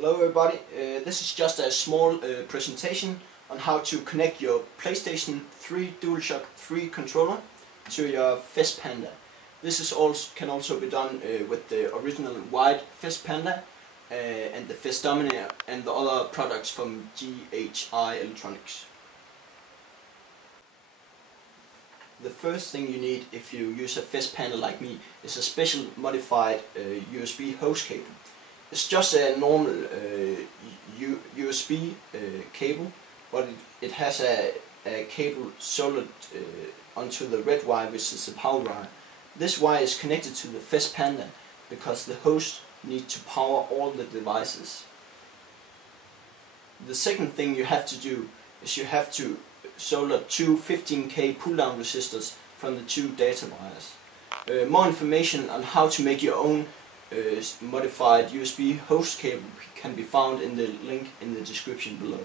Hello everybody, this is just a small presentation on how to connect your PlayStation 3 DualShock 3 controller to your FEZ Panda. This is can also be done with the original white FEZ Panda and the FEZ Dominator and the other products from GHI Electronics. The first thing you need if you use a FEZ Panda like me is a special modified USB host cable. It's just a normal USB cable, but it has a cable soldered onto the red wire, which is the power wire. This wire is connected to the FEZ Panda because the host needs to power all the devices. The second thing you have to do is you have to solder two 15K pull-down resistors from the two data wires. More information on how to make your own modified USB host cable can be found in the link in the description below.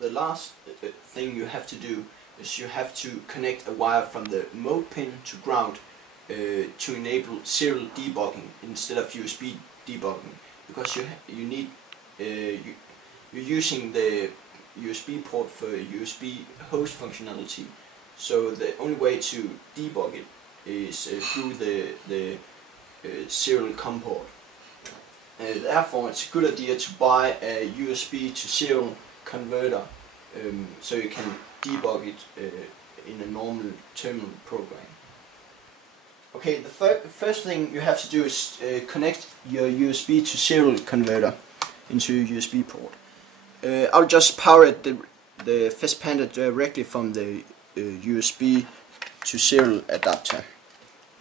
The last thing you have to do is you have to connect a wire from the mode pin to ground to enable serial debugging instead of USB debugging, because you're using the USB port for USB host functionality, so the only way to debug it is through the serial COM port. Therefore it's a good idea to buy a USB to serial converter so you can debug it in a normal terminal program. Okay, the first thing you have to do is connect your USB to serial converter into your USB port. I'll just power the FEZ Panda directly from the USB to serial adapter.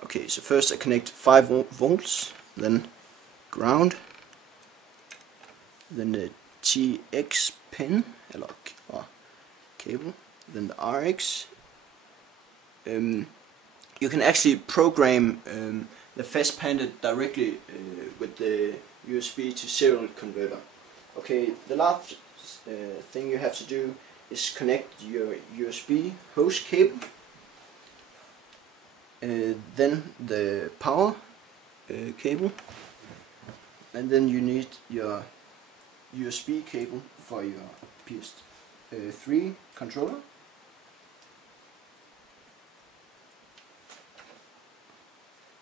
Okay, so first I connect 5 volts, then ground, then the TX pin, or cable, then the RX. You can actually program the FEZ Panda directly with the USB to serial converter. Okay, the last thing you have to do is connect your USB host cable, then the power cable, and then you need your USB cable for your PS3 controller.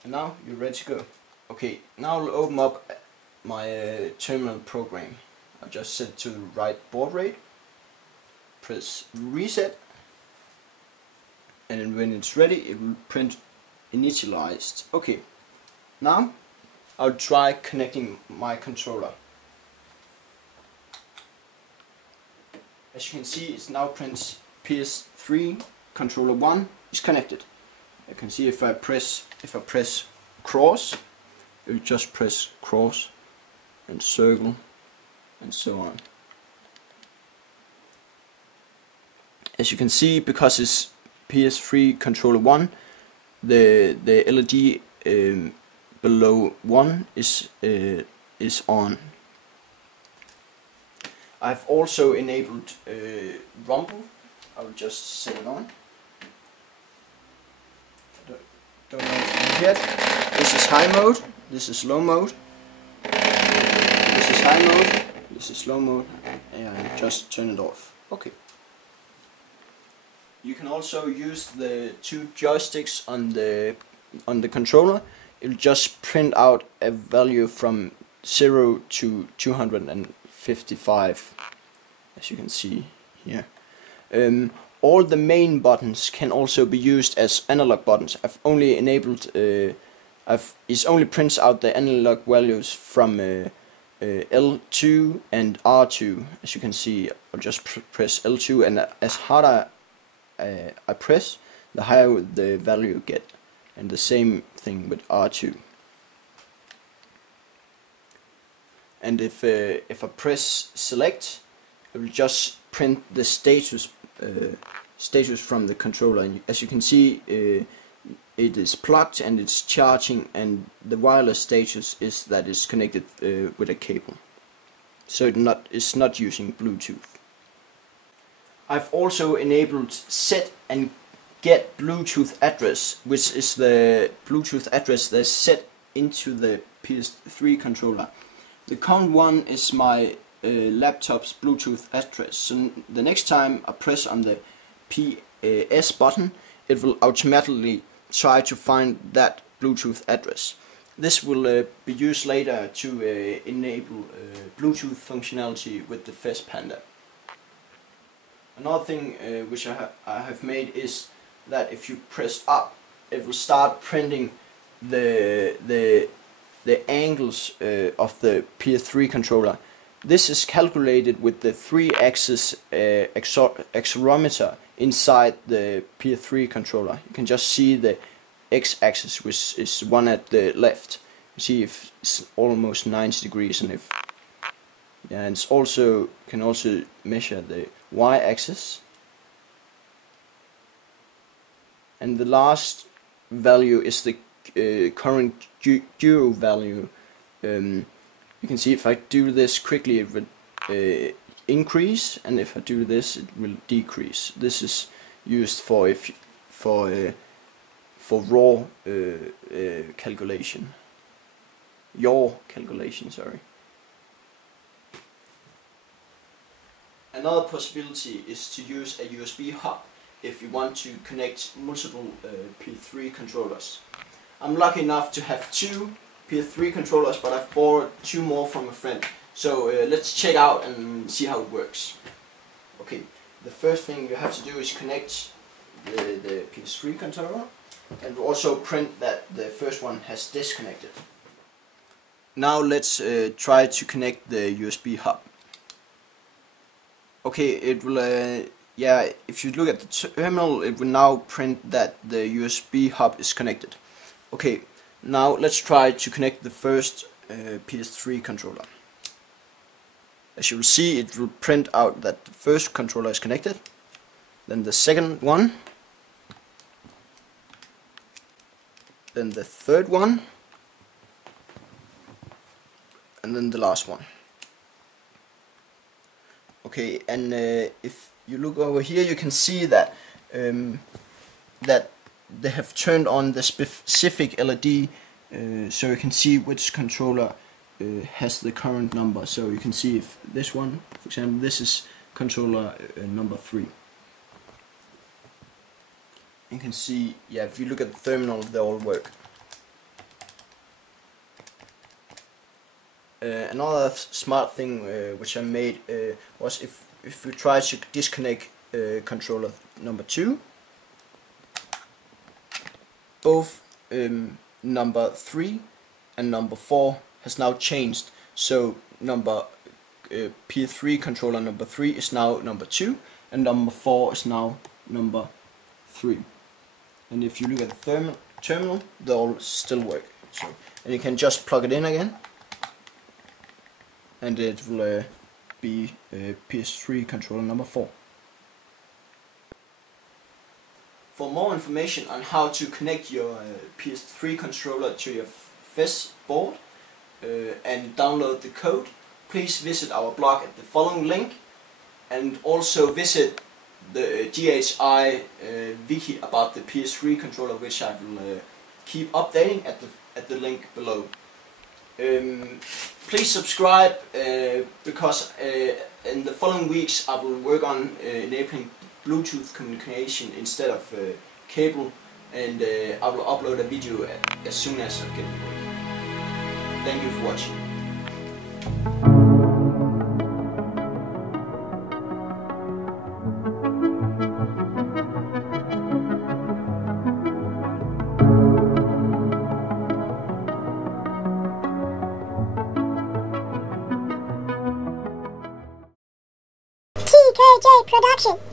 And now you're ready to go. Okay, now I'll open up my terminal program. I'll just set it to the right baud rate, press reset, and then when it's ready it will print initialized. Okay, now I'll try connecting my controller. As you can see, it now prints PS3 controller 1 is connected. You can see if I press cross, it will just press cross and circle and so on. As you can see, because it's PS3 controller 1, the LED below 1 is on. I've also enabled rumble. I'll just set it on. Don't know if you yet. This is high mode. This is low mode. This is high mode. This is low mode. And I just turn it off. Okay. You can also use the two joysticks on the controller. It'll just print out a value from 0 to 255, as you can see here. All the main buttons can also be used as analog buttons. I've only enabled, it only prints out the analog values from L2 and R2. As you can see, I'll just press L2, and as harder I press, the higher the value get, and the same thing with R2. And if I press select, it will just print the status from the controller. And as you can see, it is plugged and it's charging, and the wireless status is that it's connected with a cable, so it's not using Bluetooth. I've also enabled set and get Bluetooth address, which is the Bluetooth address that's set into the PS3 controller. The current one is my laptop's Bluetooth address. So the next time I press on the PS button, it will automatically try to find that Bluetooth address. This will be used later to enable Bluetooth functionality with the FEZ Panda. Another thing which I have made is that if you press up, it will start printing the angles of the PS3 controller. This is calculated with the 3-axis accelerometer inside the PS3 controller. You can just see the x-axis, which is one at the left. You see if it's almost 90 degrees, and if and it's also can also measure the y-axis. And the last value is the current gyro value. You can see if I do this quickly, it will increase, and if I do this, it will decrease. This is used for raw calculation. Your calculation, sorry. Another possibility is to use a USB hub if you want to connect multiple PS3 controllers. I'm lucky enough to have 2 PS3 controllers, but I've borrowed 2 more from a friend. So let's check out and see how it works. Okay, the first thing you have to do is connect the PS3 controller, and also print that the first one has disconnected. Now let's try to connect the USB hub. Okay, it will if you look at the terminal, it will now print that the USB hub is connected. Okay, now let's try to connect the first PS3 controller. As you will see, it will print out that the first controller is connected, then the second one, then the third one, and then the last one. Okay, and if you look over here, you can see that that they have turned on the specific LED, so you can see which controller has the current number. So you can see if this one, for example, this is controller number 3. You can see, if you look at the terminal, they all work. Another smart thing which I made was if we try to disconnect controller number 2, both number 3 and number 4 has now changed. So PS3 controller number 3 is now number 2, and number 4 is now number 3. And if you look at the terminal, they all still work. So, and you can just plug it in again, and it will be PS3 controller number 4. For more information on how to connect your PS3 controller to your FEZ board and download the code, please visit our blog at the following link, and also visit the GHI wiki about the PS3 controller, which I will keep updating at the link below. Please subscribe because in the following weeks I will work on enabling Bluetooth communication instead of cable, and I will upload a video as soon as I get it working. Thank you for watching. TKJ Production.